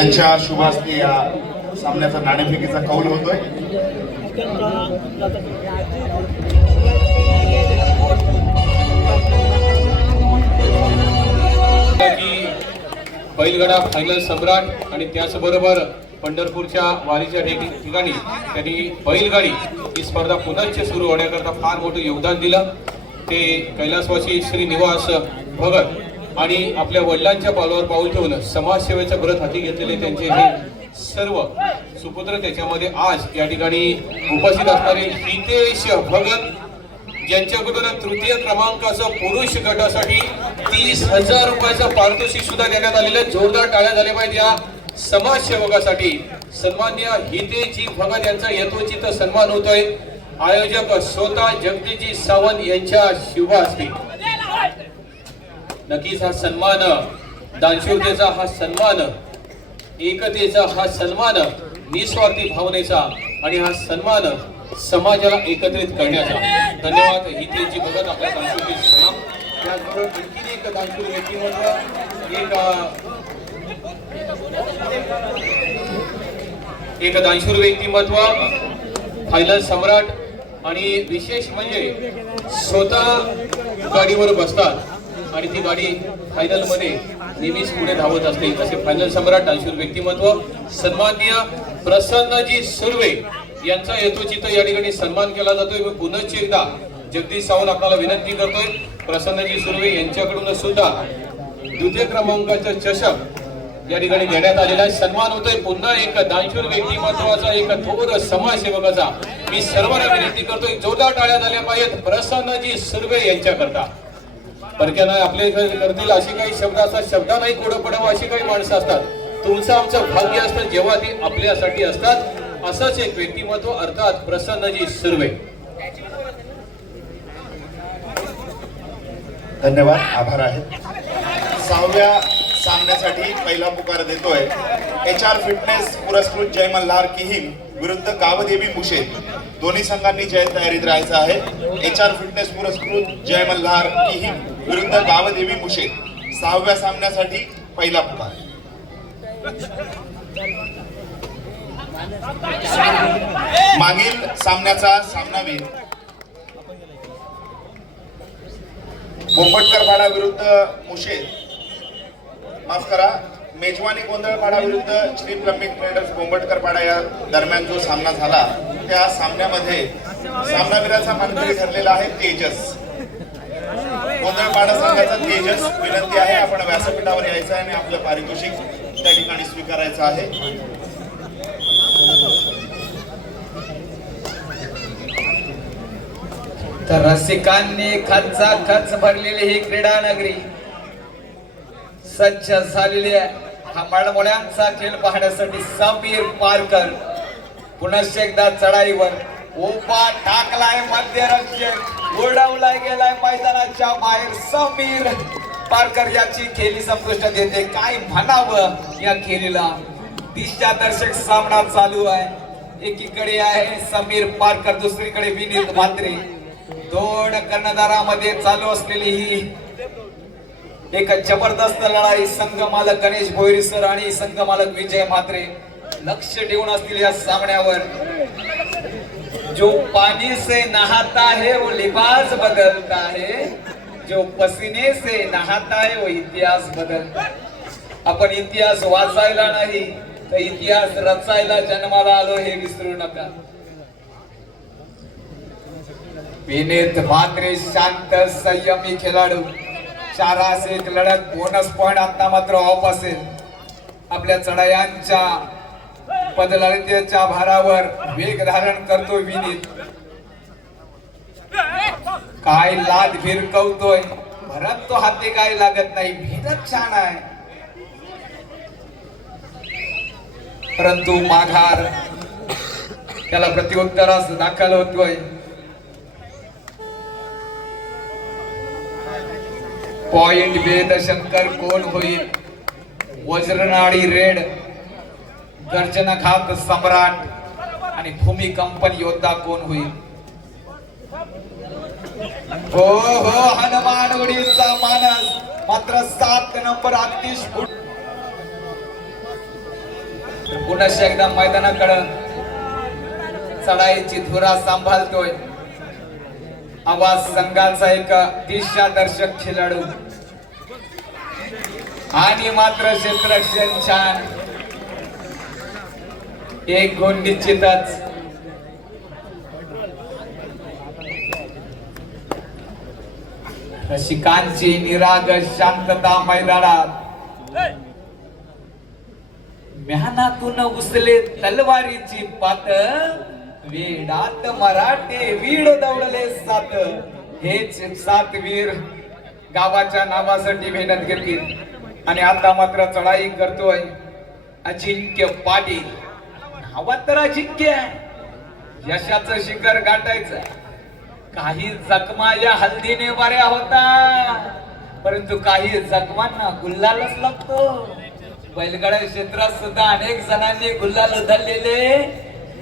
यांच्या शुभ हस्ते या सामन्याचा नाणेफेकीचा कौल होतोय। बैलगाडा फायनल सम्राट आणि त्याचबरोबर पंढरपूरच्या वारीच्या ठिकाणी त्यांनी बैलगाडी ही स्पर्धा पुनश्च सुरू होण्याकरता फार मोठं योगदान दिलं। ते कैलासवासी श्री निवास भगत आणि आपल्या वडिलांच्या पावलावर पाऊल ठेवून समाजसेवेचं व्रत हाती घेतलेले त्यांचे हे सर्व सुपुत्र त्याच्यामध्ये आज या ठिकाणी उपस्थित असणारे हितेश भगत ज्यांच्याकडून तृतीय क्रमांकाचं पुरुष गटासाठी 30,000 रुपयाचं पारितोषिक सुद्धा देण्यात आलेलं। जोरदार टाळ्या झाल्या पाहिजे या समाजसेवकासाठी। सन्मान्य हितेजी भगत यांचा यथोचित सन्मान होतोय। आयोजक स्वतः जगदीशजी सावंत यांच्या शुभ हस्ते। नक्कीच हा सन्मान दानशूरतेचा हा सन्मान, एकतेचा हा सन्मान, निस्वार्थी भावनेचा आणि हा सन्मान समाजाला एकत्रित करण्याचा। धन्यवाद हितेजी भगत आपल्या दानशूरतेचे सलाम। त्याचबरोबर आणखी एक दानशूर व्यक्तिमत्व, एक दानशूर व्यक्तिमत्व, फायनल सम्राट आणि विशेष म्हणजे स्वतः गाडीवर बसतात आणि ती गाडी फायनल मध्ये नेहमीच पुढे धावत असते। असे फायनल सम्राट दानशूर व्यक्तिमत्व सन्माननीय प्रसन्नजी सुर्वे यांचा यथोचित या ठिकाणी सन्मान केला जातोय। मी पुनश्च एकदा जगदीश सावंत आपल्याला विनंती करतोय, प्रसन्नजी सुर्वे यांच्याकडून सुद्धा द्वितीय क्रमांकाचा चषक या ठिकाणी देण्यात आलेला आहे। सन्मान होतोय पुन्हा एक दानशूर व्यक्तिमत्वाचा, एक थोर समाजसेवकाचा। मी सर्वांना विनंती करतोय, जोरदार टाळ्या झाल्या पाहिजेत प्रसन्नजी सुर्वे यांच्याकरता। परक्यानं आपले करतील अशी काही शब्द असतात, शब्द नाही कोडं पडावं अशी काही माणसं असतात। तुमचं आमचं भाग्य असतं जेव्हा ती आपल्यासाठी असतात। असंच एक व्यक्तिमत्व अर्थात प्रसन्नजी सुर्वे। धन्यवाद, आभार आहेत। 6व्या सामन्यासाठी पहिला पुकार देतोय HR फिटनेस पुरस्कृत जय मल्हार किहीम विरुद्ध गावदेवी मुशेद। दोन्ही संघांनी जय तयारीत राहायचं आहे। HR फिटनेस पुरस्कृत जय मल्हार किहीम विरुद्ध गावदेवी मुशेद 6व्या सामन्यासाठी पहिला पुकार। मागील सामन्याचा सामनावीर बोंबटकरपाडा विरुद्ध मुशेद, माफ करा, मेजवानी गोंधळपाडा विरुद्ध श्री प्लंबिंग ट्रेडर्स बोंबटकरपाडा या दरम्यान जो सामना झाला त्या सामन्यामध्ये सामनावीराचा मानकरी ठरलेला आहे तेजस। गोंधळपाडा संघाचा तेजस, विनंती आहे आपण व्यासपीठावर यायचं आहे आणि आपलं पारितोषिक त्या ठिकाणी स्वीकारायचं आहे। तर रसिकांनी खच भरलेली ही क्रीडा नगरी सज्ज झालेली आहे। हा मळमळ्यांचा खेळ पाहण्यासाठी समीर पारकर पुनश्च एकदा चढाईवर ओपा टाकलाय, मध्यरक्षक उडवलाय गेलाय मैदानाच्या बाहेर। समीर पारकर याची खेळी संपुष्टात येते। काय म्हणावं या खेळीला। 30च्या दर्शक सामना चालू आहे। एकीकडे आहे समीर पारकर, दुसरीकडे विनीत म्हात्रे। दोन कर्णधारामध्ये चालू असलेली ही एक जबरदस्त लढाई। संघ मालक गणेश भोईर सर आणि संघ मालक विजय म्हात्रे लक्ष ठेवून असतील या सामन्यावर। जो पानी से नहाता है वो लिबास बदलता है, जो पसीने से नहाता है वो इतिहास बदलता। आपण इतिहास वाचायला नाही तर इतिहास रचायला जन्माला आलो हे विसरू नका। विनीत म्हात्रे शांत संयमी खेळाडू। 4-1 लढत, बोनस पॉइंट आता मात्र ऑफ असेल। आपल्या चढायांच्या पदलाळीच्या भारावर वेग धारण करतो विनीत। काय लाद भिरकवतोय, भरत तो हाती काय लागत नाही, भिरत छान आहे परंतु माघार त्याला प्रत्युत्तरास दाखल होतोय। पॉइंट वेदशंकर कोण होईल? वज्रनाडी रेड, गर्जनघात सम्राट आणि भूमी कंपन योद्धा कोण होईल? हो हो, हनुमान उडीचा मानस मात्र 7 नंबर आतिश तर पुन्हा एकदा मैदानाकडं चढाईची धुरा सांभाळतोय आवाज संघाचा एक दिशादर्शक खेळाडू आणि मात्र क्षेत्ररक्षण छान, एक गुण निश्चितच. रसिकांची निरागस शांतता मैदानात, म्यानातून उसले तलवारीची पात, वेडात मराठे वीड दौडले सात. हेच 7 वीर गावाच्या नावासाठी मेहनत घेतील आणि आता मात्र चढाई करतोय अजिंक्य पाटील. नावात तर अजिंक्य, यशाचं शिखर गाठायचं. काही जखमा या हल्दीने बऱ्या होता, परंतु काही जखमांना गुल्हालच लागतो. बैलगाड्या क्षेत्रात सुद्धा अनेक जणांनी गुल्हाल उधळलेले.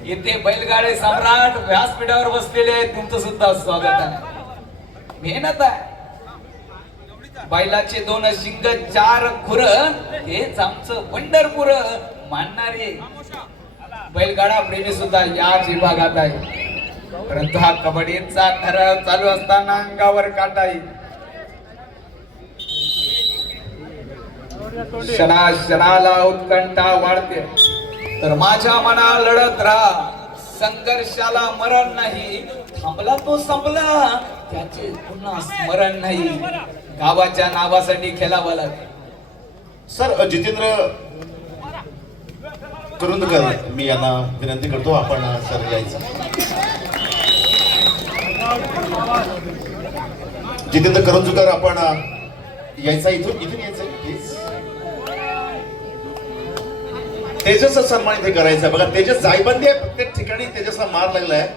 इथे बैलगाडी सम्राट व्यासपीठावर बसलेले तुमचं सुद्धा स्वागत आहे. मेहनत आहे. बैलाचे 2 शिंग 4 खुर, हेच आमचं पंढरपूर मानणारे बैलगाडा प्रेमी सुद्धा याच विभागात आहे. परंतु हा कबड्डीचा थर चालू असताना अंगावर काटा येईल. क्षणाला उत्कंठा वाढते. तर माझ्या मना लढत राहा, संघर्षाला मरण नाही. थांबला तो संपला, त्याचे पुन्हा स्मरण नाही. गावाच्या नावासाठी खेळावं लागेल. सर जितेंद्र करुंदकर, मी यांना विनंती करतो आपण सर यायचं. जितेंद्र करंजूकर आपण यायचा, इथून यायचं प्लीज. तेजस सन्मानित हे करायचं. बघा तेजस जायबंदी आहे, प्रत्येक ठिकाणी तेजसला मार लागलाय,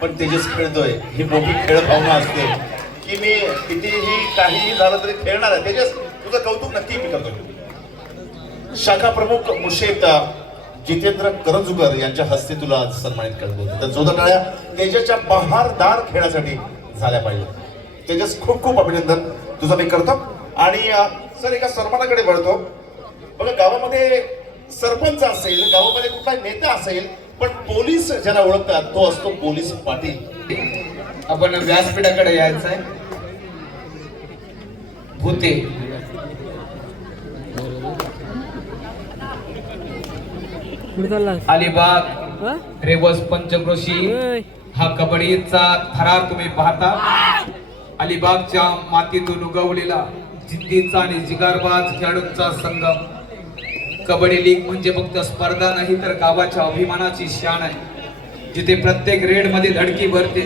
पण तेजस खेळतोय. ही मोठी खेळ भावना असते की मी कितीही काहीही झालं तरी खेळणार आहे. तेजस तुझं कौतुक नक्की मी करतो. शाखा प्रमुख मुशेत जितेंद्र करंजूकर यांच्या हस्ते तुला आज सन्मानित करतो. तर जोरदार टाळ्या तेजसच्या बहारदार खेळासाठी झाल्या पाहिजे. तेजस खूप खूप अभिनंदन तुझं मी करतो. आणि सर एका सन्मानाकडे वळतो. बघा गावामध्ये सरपंच असेल, गावामध्ये कुठला नेता असेल, पण पोलीस ज्याला ओळखतात तो असतो पोलीस पाटील. आपण व्यासपीठाकडे यायचं आहे. भूते अलिबाग रेवस पंचक्रोशी हा कबड्डीचा थरार तुम्ही पाहता. अलिबागच्या मातीतून उगवलेला जिद्दीचा आणि जिगरबाज खेळाडूंचा संगम. कबड्डी लीग म्हणजे फक्त स्पर्धा नाही तर गावाच्या अभिमानाची शान आहे. जिथे प्रत्येक रेड मध्ये धडकी भरते,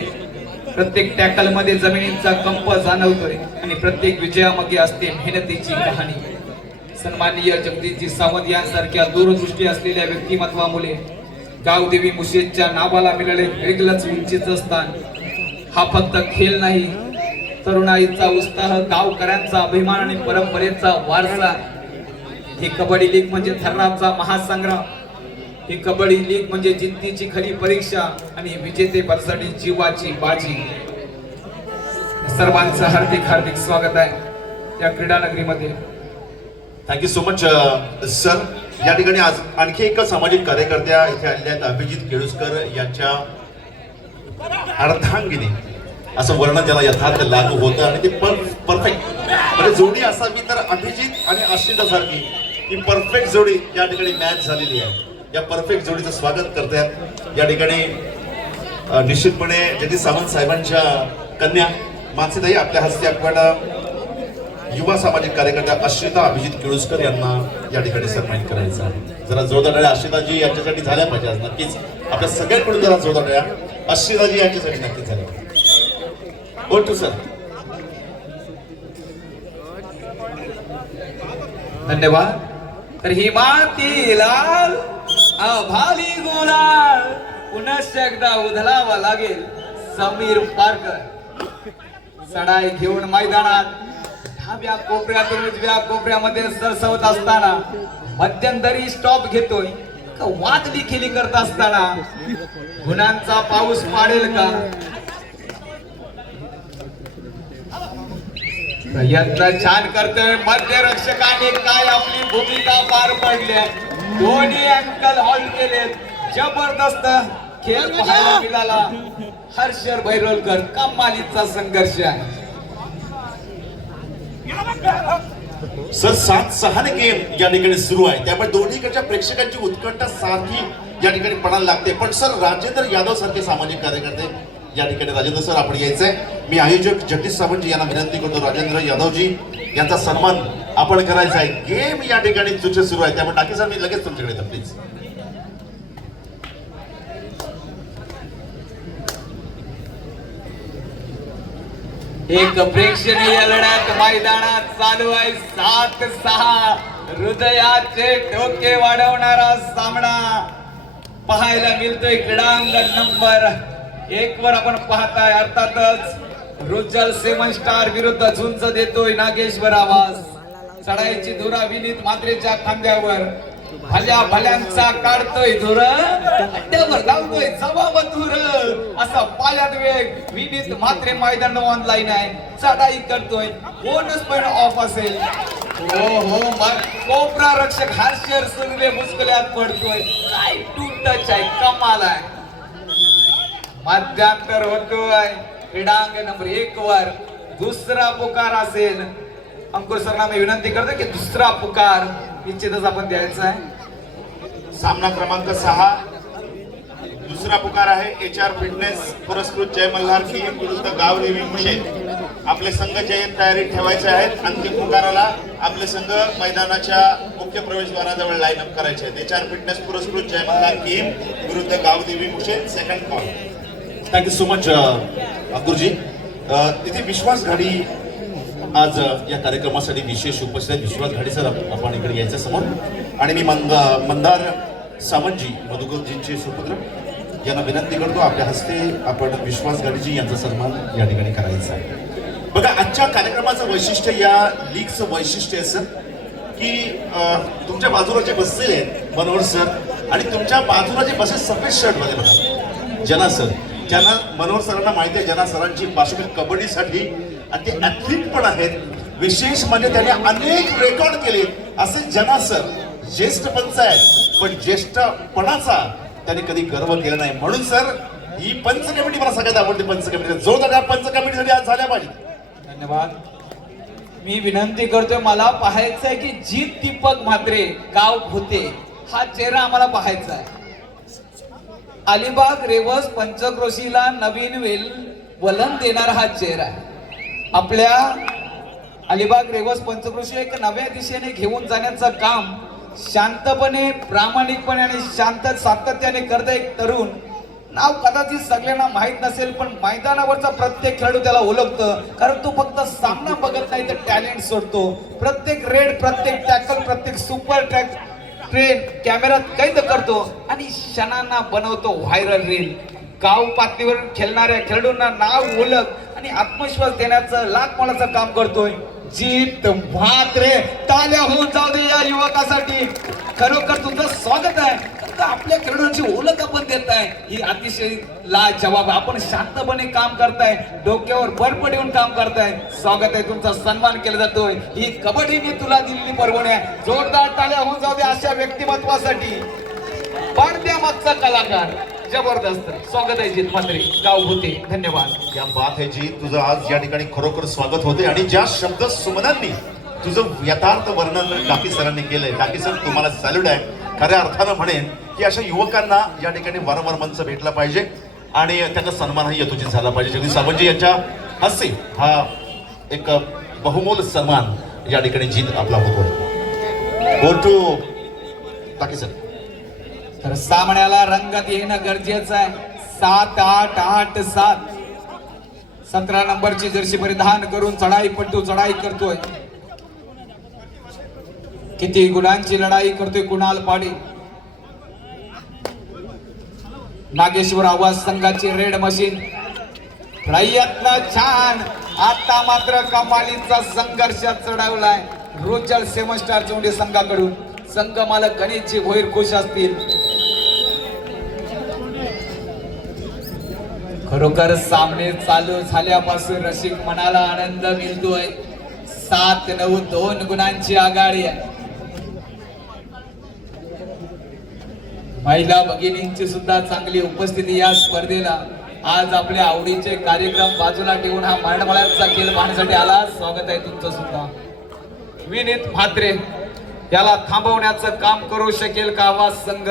प्रत्येक टॅकल मध्ये जमिनीचा कंप जाणवतोय आणि प्रत्येक विजयामागे असते मेहनतीची कहाणी. सन्माननीय जगदीशजी सावंत यांसारख्या दूरदृष्टी असलेल्या व्यक्तिमत्वामुळे गावदेवी मुशेतच्या नावाला मिळाले वेगळंच उंचीचं स्थान. हा फक्त खेळ नाही, तरुणाईचा उत्साह, गावकऱ्यांचा अभिमान आणि परंपरेचा वारसा. ही कबड्डी लीग म्हणजे थराचा महासंग्राम. ही कबड्डी लीग म्हणजे जिंतीची खरी परीक्षा आणि विजेतेपदासाठी जीवाची बाजी. सर्वांचं हार्दिक हार्दिक स्वागत आहे या क्रीडा नगरीमध्ये. Thank you so much sir. या ठिकाणी आज आणखी एक सामाजिक कार्यकर्त्या इथे आलेल्या आहेत. अभिजित केळुसकर यांच्या अर्धांगिनी असं वर्णन त्याला यथार्थ लागू होतं आणि ते परफेक्ट म्हणजे जोडी असावी तर अभिजित आणि आश्रिता सारखी ही परफेक्ट जोडी या ठिकाणी मॅच झालेली आहे. या परफेक्ट जोडीचं स्वागत करतायत या ठिकाणी निश्चितपणे जगदीश सावंत साहेबांच्या कन्या मानसीताई आपल्या हस्ते आपण युवा सामाजिक कार्यकर्त्या आश्रिता अभिजित केळुसकर यांना या ठिकाणी सन्मानित करायचं आहे. जरा जोरदार आश्रिताजी यांच्यासाठी झाल्या पाहिजे आज नक्कीच. आपल्या सगळ्यांकडून जरा जोरदार आश्रिताजी यांच्यासाठी नक्कीच झाल्या पाहिजे. बोल तू सर. धन्यवाद. तर ही माती लाल आभाली गुलाल पुन्हा एकदा उधळावा लागेल समीर पारकर. चढाई घेऊन मैदानात डाव्या कोपऱ्यातून उजव्या कोपऱ्यामध्ये सरसवत असताना मध्यंतरी स्टॉप घेतोय का वाद लिखिली करत असताना गुणांचा पाऊस पाडेल का? प्रयत्न छान करतोय मध्यरक्षकाने. काय आपली भूमिका पार पडली. दोन्ही अँकल हॉल्ट केलेत. जबरदस्त खेळ पाहायला मिळाला. हर्षर भैरोलकर कमालीचा संघर्ष आहे. सर 7-6 ने गेम या ठिकाणी सुरू आहे, त्यामुळे दोन्हीकडच्या प्रेक्षकांची उत्कंठा सारखी या ठिकाणी पणाला लागते. पण सर राजेंद्र यादव सारखे सामाजिक कार्यकर्ते या ठिकाणी, राजेंद्र सर आपण यायचंय. मी आयोजक जगदीश सावंतजी यांना विनंती करतो, राजेंद्र यादवजी यांचा सन्मान आपण करायचा आहे. गेम या ठिकाणी सुरू आहे, त्यामुळे टाकी सर मी लगेच तुमच्याकडे येतो प्लीज. एक प्रेक्षणीय लढत मैदानात चालू आहे. 7-6 हृदयाचे ठोके वाढवणारा सामना पाहायला मिळतोय. क्रीडांगण नंबर 1 वर आपण पाहताय. अर्थातच रुजल सेवन स्टार विरुद्ध झुंज देतोय नागेश्वर आवाज. चढाईची धुरा विनीत म्हात्रेच्या खांद्यावर. भल्या भल्यांचा काढतोय धुर, अड्ड्यावर लावतोय जबाब धुर. असा पायात वेग. विनीत म्हात्रे मैदान ऑनलाईन आहे. चढाई करतोय. बोनस पॉइंट ऑफ असेल. हो मग कोपरा रक्षक हर्षर सुर्वे मुस्कल्यात पडतोय. काय टू टच आहे, कमाल आहे. मध्यांतर होतोय. क्रीडांगण नंबर 1 वर दुसरा पुकार असेल. अंकुर सरना मी विनंती करतो की दुसरा पुकार निश्चितच आपण द्यायचा आहे. सामना क्रमांक 6 दुसरा पुकार आहे. HR फिटनेस पुरस्कृत जय मल्हार की विरुद्ध गावदेवी मुशे. आपले संघ जयंत तयारीत ठेवायचे आहेत. अंतिम पुकाराला आपले संघ मैदानाच्या मुख्य प्रवेशद्वाराजवळ लाईन अप करायचे आहेत. HR फिटनेस पुरस्कृत जय मल्हार की विरुद्ध Gavdevi Mushe. Second call. Thank you so much अब्दुलजी. इथे विश्वास घाडी आज या कार्यक्रमासाठी विशेष उपस्थित आहेत. विश्वास घाडी सर आपण इकडे यायचं समोर. आणि मी मंदार सावंतजी मधुकरजींचे सुपुत्र यांना विनंती करतो, आपल्या हस्ते आपण विश्वास घाडीजी यांचा सन्मान या ठिकाणी करायचा आहे. बघा आजच्या कार्यक्रमाचं वैशिष्ट्य, या लीगचं वैशिष्ट्य असं की तुमच्या बाजूला जे बसलेले आहेत मनोहर सर आणि तुमच्या बाजूला जे बसले सफेद शर्ट मध्ये बघा जना सर. ज्यांना मनोहर सरांना माहिती आहे, जना सरांची पार्श्वभूमी कबड्डीसाठी आणि ते ऍथलीट पण आहेत. विशेष म्हणजे त्यांनी अनेक रेकॉर्ड केले. असे जना सर ज्येष्ठ पंच आहेत, पण ज्येष्ठपणाचा त्यांनी कधी गर्व केला नाही. म्हणून सर ही पंच कमिटी मला सगळ्यात आवडते. पंच कमिटी जो त्या पंच कमिटीसाठी आज झाल्या पाहिजे. धन्यवाद. मी विनंती करतोय, मला पाहायचं आहे की जीत दीपक म्हात्रे गाव भुते हा चेहरा आम्हाला पाहायचा आहे. अलिबाग रेवस पंचक्रोशीला नवीन वलन देणारा हा चेहरा आहे. आपल्या अलिबाग रेवस पंचक्रोशी एक नव्या दिशेने घेऊन जाण्याचं काम शांतपणे, प्रामाणिकपणे आणि शांत सातत्याने करत एक तरुण. नाव कदाचित सगळ्यांना माहित नसेल, पण मैदानावरचा प्रत्येक खेळाडू त्याला ओळखतं. कारण तो फक्त सामना बघत नाही तर टॅलेंट सोडतो. प्रत्येक रेड, प्रत्येक टॅकल, प्रत्येक सुपर ट्रेन कॅमेऱ्यात कैद करतो आणि क्षणांना बनवतो व्हायरल रील. गाव पातळीवर खेळणाऱ्या खेळाडूंना नाव, ओळख आणि आत्मविश्वास देण्याचं लाख मोलाचं काम करतोय जीत म्हात्रे. टाळ्या होऊन जाऊ दे या युवकासाठी. खरोखर तुमचं स्वागत आहे. आपल्या खेळाडूंची ओळख आपण देताय ही अतिशय लाजवाब. आपण शांतपणे काम करताय, डोक्यावर बर्फ ठेवून काम करताय. स्वागत आहे, तुमचा सन्मान केला जातोय. ही कबड्डीने तुला दिलेली पर्वणी आहे. जोरदार टाळ्या होऊन जाऊ दे अशा व्यक्तिमत्वासाठी. पडद्यामागचा कलाकार जबरदस्त. स्वागत आहे जीत म्हात्रे गाव भुते. धन्यवाद. क्या बात है जी, तुझं आज या ठिकाणी खरोखर स्वागत होते. आणि ज्या शब्द सुमनांनी तुझं यथार्थ वर्णन टाकी सरांनी केलंय, टाकी सर तुम्हाला सॅल्यूट आहे. खऱ्या अर्थानं म्हणेन की अशा युवकांना या ठिकाणी वारंवार मंच भेटला पाहिजे आणि त्यांचा सन्मानही यथोचित झाला पाहिजे. जगदीश सावंतजी यांच्या हस्ते हा एक बहुमोल सन्मान या ठिकाणी जीत आपला होतोय. गो टू टाकी सर. तर सामन्याला रंगत येणं गरजेचं आहे. 7-8-8-7 17 नंबरची जर्सी परिधान करून चढाईपट्टू चढाई करतोय. किती गुणांची लढाई करतोय कुणाल पाडी. नागेश्वर आवाज संघाची रेड मशीन. प्रयत्न छान. आता मात्र कमालीचा संघर्ष चढवलाय रोजल सेवन स्टार चोंडे संघाकडून. संघ मालक गणेशजी भोईर खुश असतील. खरोखर सामने चालू झाल्यापासून रसिक मनाला आनंद मिळतोय. 7-9 2 गुणांची आघाडी आहे. महिला भगिनींची सुद्धा चांगली उपस्थिती या स्पर्धेला. आज आपल्या आवडीचे कार्यक्रम बाजूला ठेवून हा मराठवाड्याचा खेळ पाहण्यासाठी आला. स्वागत आहे तुमचं सुद्धा. विनीत म्हात्रे याला थांबवण्याचं काम करू शकेल का आवाज संघ?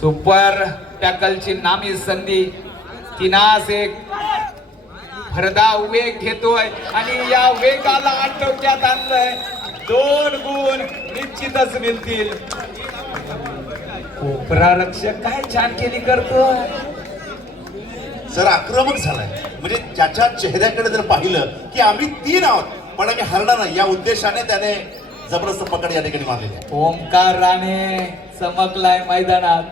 सुपर टॅकलची नामी संधी. तिनास एक भरधाव वेग घेतोय आणि या वेगाला आटोक्यात आणलंय. 2 गुण निश्चितच मिळतील. कोपरा रक्षक काय छान केली करतोय. सर आक्रमक झालाय, म्हणजे ज्याच्या चेहऱ्याकडे जर पाहिलं की आम्ही 3 आहोत पण आम्ही हरणार नाही या उद्देशाने त्याने जबरदस्त पकड या ठिकाणी मारलेली आहे. ओमकार राणे चमकलाय मैदानात.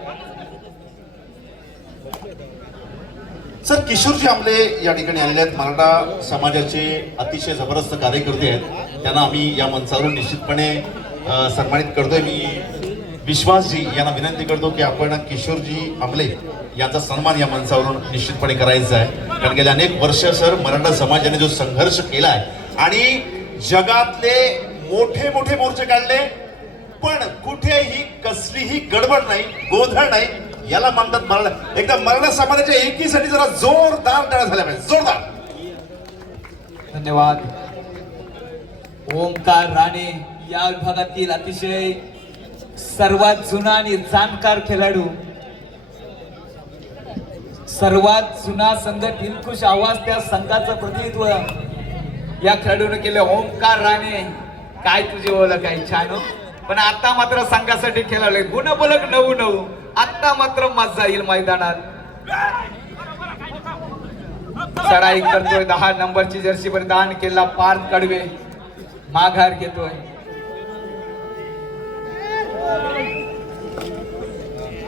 सर किशोरजी आमले या ठिकाणी आलेले आहेत. मराठा समाजाचे अतिशय जबरदस्त कार्यकर्ते आहेत. त्यांना आम्ही या मंचावर निश्चितपणे सन्मानित करतोय. मी विश्वासजी यांना विनंती करतो की आपण किशोरजी आमले यांचा सन्मान या मंचावरून निश्चितपणे करायचा आहे. कारण गेल्या अनेक वर्ष सर मराठा समाजाने जो संघर्ष केला आहे आणि जगातले मोठे मोठे मोर्चे काढले पण कुठेही कसलीही गडबड नाही, गोंधळ नाही. याला मानतात मराठा. एकदा मराठा समाजाच्या एकीसाठी जरा जोरदार टाळ्या झाल्या पाहिजे, जोरदार. धन्यवाद. ओमकार राणे या विभागातील अतिशय सर्वात जुना आणि जाणकार खेळाडू. सर्वात जुना संघ दिलखुश आवाज त्या संघाचं प्रतिनिधित्व या खेळाडूने केले. ओमकार राणे काय तुझे ओळख काय छान हो. पण आता मात्र संघासाठी खेळाले गुणबलक 9-9. आता मात्र मजा येईल मैदानात. चढाई करतोय. 10 नंबरची जर्सी परिधान केला पार्थ कडवे माघार घेतोय.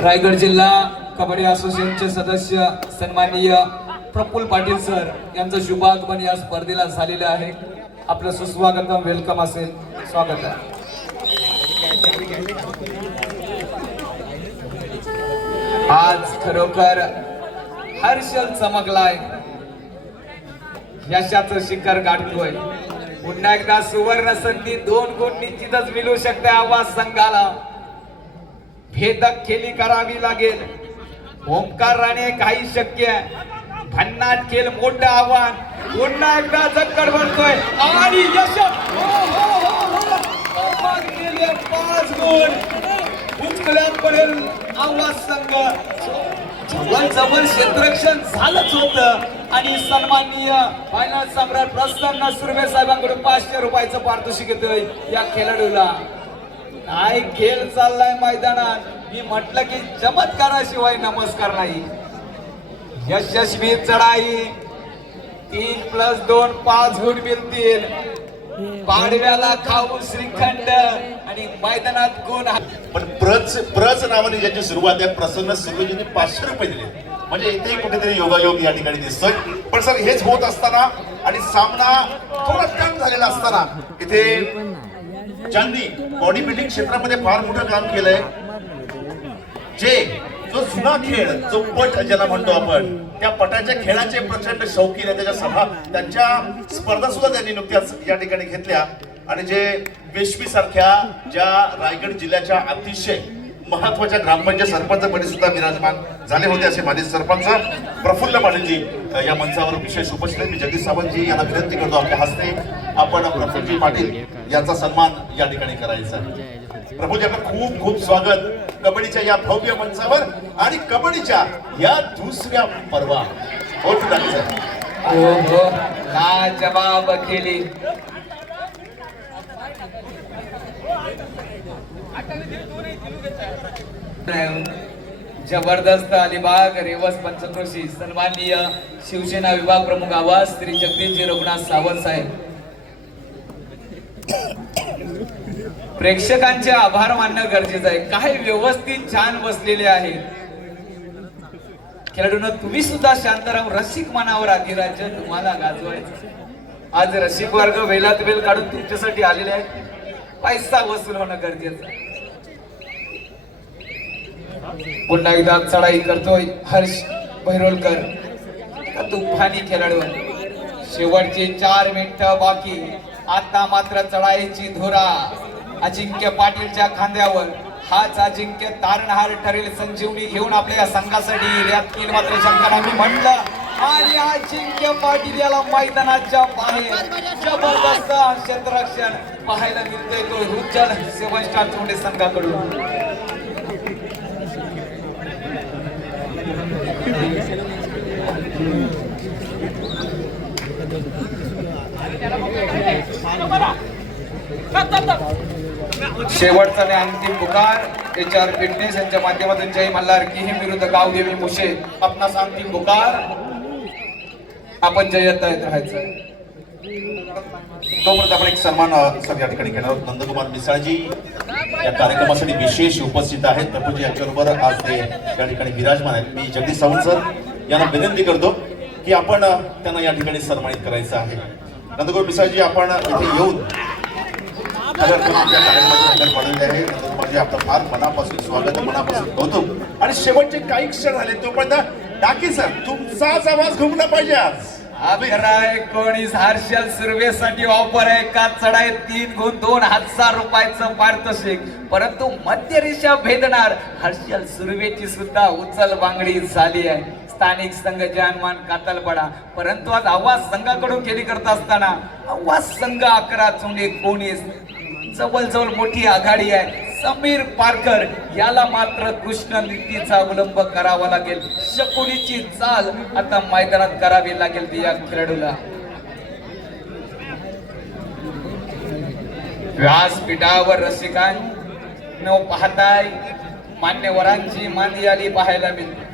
रायगड जिल्हा कबड्डी असोसिएशनचे सदस्य सन्माननीय प्रफुल्ल पाटील सर यांचं शुभागमन या स्पर्धेला झालेलं आहे. आपलं सुस्वागतम वेलकम असेल. स्वागत आहे. आज खरोखर हर्षल चमकलाय. यशाचं शिखर गाठतोय. पुन्हा एकदा सुवर्ण संधी. 2 गुण निश्चितच मिळू शकते आवाज संघाला. भेदक खेळी करावी लागेल. ओमकार राणे काही शक्य आहे. भन्नाट खेळ मोठं आव्हान. पुन्हा एकदा झक्कड भरतोय आणि यश 5 गुण उचलण्यात पडेल आवाज संघ. जवळ क्षेत्ररक्षण झालंच होतं आणि सन्माननीय फायनल सम्राट प्रसन्न सुर्वे साहेबांकडून 500 रुपयाचं पारितोषिक येतोय या खेळाडूला. काय खेळ चाललाय मैदानात. मी म्हटलं की चमत्काराशिवाय नमस्कार नाही. यशस्वी चढाई. 3+2 5 गुण मिळतील. पाडव्याला खाऊ श्रीखंड आणि मैदानात गुण. पण प्रच नावाने ज्याची सुरुवात आहे प्रसन्न सुर्वेजींनी 500 रुपये दिले. म्हणजे इथेही कुठेतरी योगायोग या ठिकाणी दिसतोय. पण सर हेच होत असताना आणि सामना थोडा कम झालेला असताना इथे ज्यांनी बॉडी बिल्डिंग क्षेत्रामध्ये फार मोठं काम केलंय, जो जुना खेळ जो पट ज्याला म्हणतो आपण, त्या पटाच्या खेळाचे प्रचंड शौकीन आहे. त्यांच्या स्पर्धा सुद्धा त्यांनी नुकत्याच या ठिकाणी घेतल्या. आणि जे वेशवी सारख्या ज्या रायगड जिल्ह्याच्या अतिशय महत्वाच्या ग्रामपंचायत सरपंचपदी सुद्धा विराजमान झाले होते असे माजी सरपंच प्रफुल्ल पाटीलजी या मंचावर विशेष उपस्थित. मी जगदीश सावंतजी यांना विनंती करतो आपल्या हस्ते आपण प्रफुल्लजी पाटील यांचा सन्मान या ठिकाणी करायचा. प्रभूजी आपलं खूप खूप स्वागत कबड्डीच्या या भव्य मंचावर आणि कबड्डीच्या या दुसऱ्या पर्वा. जवाब केली. जबरदस्त अलिबाग रेवस पंचक्रोशी सन्माननीय शिवसेना विभाग प्रमुख आवाज श्री जगदीशजी रघुनाथ सावंत साहेब. प्रेक्षकांचे आभार मानणं गरजेचं आहे. काय व्यवस्थित छान बसलेले आहेत खेळाडूंना. तुम्ही सुद्धा शांत राहून रसिक मनावर अधिराज्य तुम्हाला गाजवायचं. आज रसिक वर्ग वेलात वेल काढून तुमच्यासाठी आलेले आहेत. पैसा वसूल होणं गरजेचं आहे. पुन्हा एकदा चढाई करतोय हर्ष भैरोलकर. तुफानी खेळाडू. शेवटचे 4 मिनिटं बाकी. आता मात्र चढाईची धुरा. अजिंक्य पाटीलच्या खांद्यावर हाच अजिंक्य तारणहार ठरेल. संजीवनी घेऊन आपल्या या संघासाठी यातील मात्र शंकरांनी मी म्हटलं. आणि अजिंक्य पाटील याला मैदानाच्या बाहेर जबरदस्त क्षेत्ररक्षण पाहायला मिळतोय. तो रुचल 7 स्टार चोंडे संघाकडून. शेवटचा आणि अंतिम पुकार HR फिटनेस यांच्या माध्यमातून जय मल्हार किहिम विरुद्ध गावदेवी मुशे. आपणास अंतिम पुकार. आपण जयत राहायचं. तोपर्यंत आपण एक सन्मान सर या ठिकाणी घेणार आहोत. नंदकुमार मिसाळजी या कार्यक्रमासाठी विशेष उपस्थित आहेत. प्रभूजी यांच्याबरोबर आज ते या ठिकाणी विराजमान आहेत. मी जगदीश सावंत सर यांना विनंती करतो की आपण त्यांना या ठिकाणी सन्मानित करायचं आहे. नंदकुमार मिसाळजी आपण इथे येऊन नंदकुमारजी आपलं फार मनापासून स्वागत, मनापासून कौतुक. आणि शेवटचे काही क्षण झाले तोपर्यंत टाकी सर तुमचाच आवाज घुमला पाहिजे आज. अकराय 19 हर्षल सुर्वेसाठी ऑफर आहे. का चढाय 3 गुण 2000 रुपयाचं पारितोषिक. परंतु मध्य रेषा भेदणार हर्षल सुर्वेची सुद्धा उचल बांगडी झाली आहे. स्थानिक संघ जानमान कातलपडा. परंतु आज आवाज संघाकडून केली करत असताना आवाज संघ 11 चोंडे 19 जवळजवळ मोठी आघाडी आहे. समीर पारकर याला मात्र कृष्ण नीतीचा अवलंब करावा लागेल. शकुनीची चाल आता मैदानात करावी लागेल या खेळाडूला. व्यासपीठावर रसिकांनो पाहताय मान्यवरांची मांदी आली पाहायला मिळते.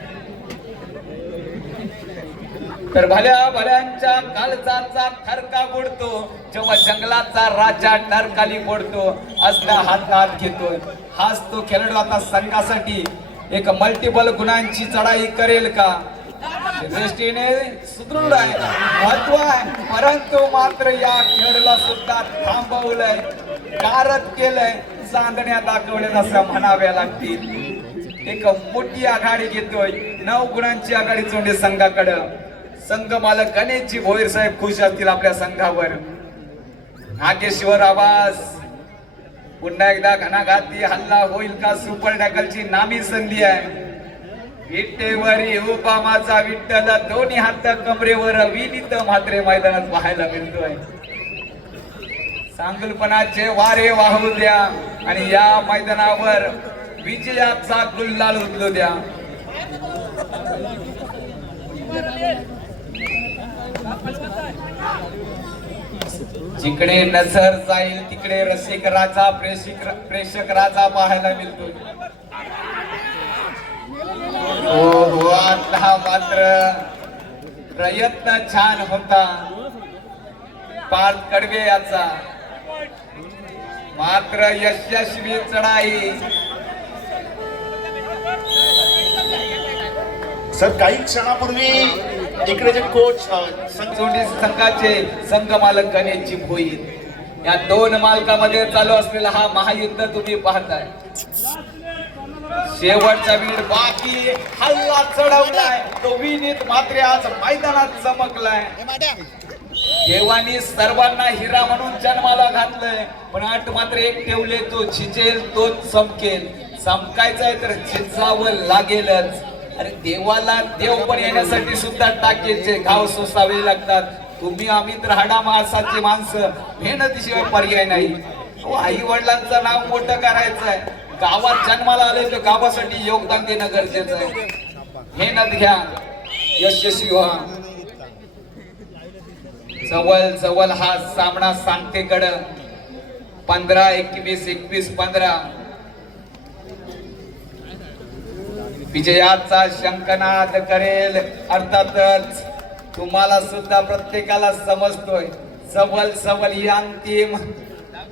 तर भल्या भल्यांच्या काळजाचा ठरका बुडतो जेव्हा जंगलाचा राजा टरकाली पडतो. असला हातात घेतोय. हाच तो खेळाडू आता संघासाठी एक मल्टिपल गुणांची चढाई करेल का दृष्टीने सुदृढ आहे, महत्व आहे. परंतु मात्र या खेळाडूला सुद्धा थांबवलंय, कारत केलंय, चांदण्या दाखवल्या असं म्हणाव्या लागतील. एक मोठी आघाडी घेतोय. 9 गुणांची आघाडी चोंडे संघाकडे. संघ मालक गणेशजी भोईर साहेब खुश असतील आपल्या संघावर. नागेश्वर आवाज. पुन्हा एकदा घणाघाती हल्ला होईल का? सुपर टॅकलची नामी संधी आहे. विट्टेवरी उपामाचा विठ्ठल दोन्ही हात कमरेवर विनीत मात्रे मैदानात पाहायला मिळतोय. चांगलपणाचे वारे वाहू द्या आणि या मैदानावर विजयाचा गुल्हाल उचलू द्या. जिकडे नजर जाईल तिकडे रसिक राजा प्रेक्षक राजा पाहायला मिळतो. हो आता मात्र प्रयत्न छान होता पार्थ कडवे याचा, मात्र यशस्वी चढाई. सर काही क्षणापूर्वी इकडे जे कोच संघाचे संघ मालक गणेशजी भोईर या 2 मालकामध्ये चालू असलेला हा महायुद्ध तुम्ही पाहताय. शेवटचा वीर बाकी हल्ला चढवलाय तो विनीत मात्र आज मैदानात चमकलाय. देवानी सर्वांना हिरा म्हणून जन्माला घातलंय, पण अट मात्र एक ठेवले तो झिजेल तोच चमकेल. चमकायचंय तर झिजावं लागेलच. अरे देवाला देव पण येण्यासाठी सुद्धा टाकेचे घाव सोसावे लागतात. तुम्ही आम्ही तर हाडा माणसाचे माणसं, मेहनतीशिवाय पर्याय नाही. आई वडिलांचं नाव मोठं करायचंय, गावात जन्माला आले तर गावासाठी योगदान देणं गरजेचं आहे. मेहनत घ्या, यशस्वी व्हा. जवळ जवळ हा सामना सांगतेकडे 15, 21, 21, 15 विजयाचा शंखनाद करेल. अर्थातच तुम्हाला सुद्धा प्रत्येकाला समजतोय सबल सबल ही अंतिम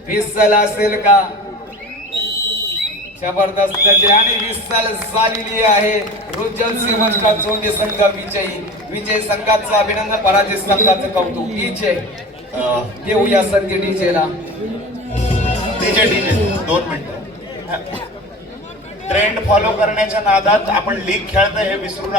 विसल असेल का? जबरदस्त आणि विसल झालेली आहे. रुजल सिंहचा चोंडे संघ विजयी. विजय संघाचं अभिनंदन, पराजय संघाचं कौतुक. डीजे देऊया संधी डीजेला. डीजे 2 मिनिटं. ट्रेंड फॉलो करण्याच्या नादात आपण लीग खेळतोय हे विसरू नका.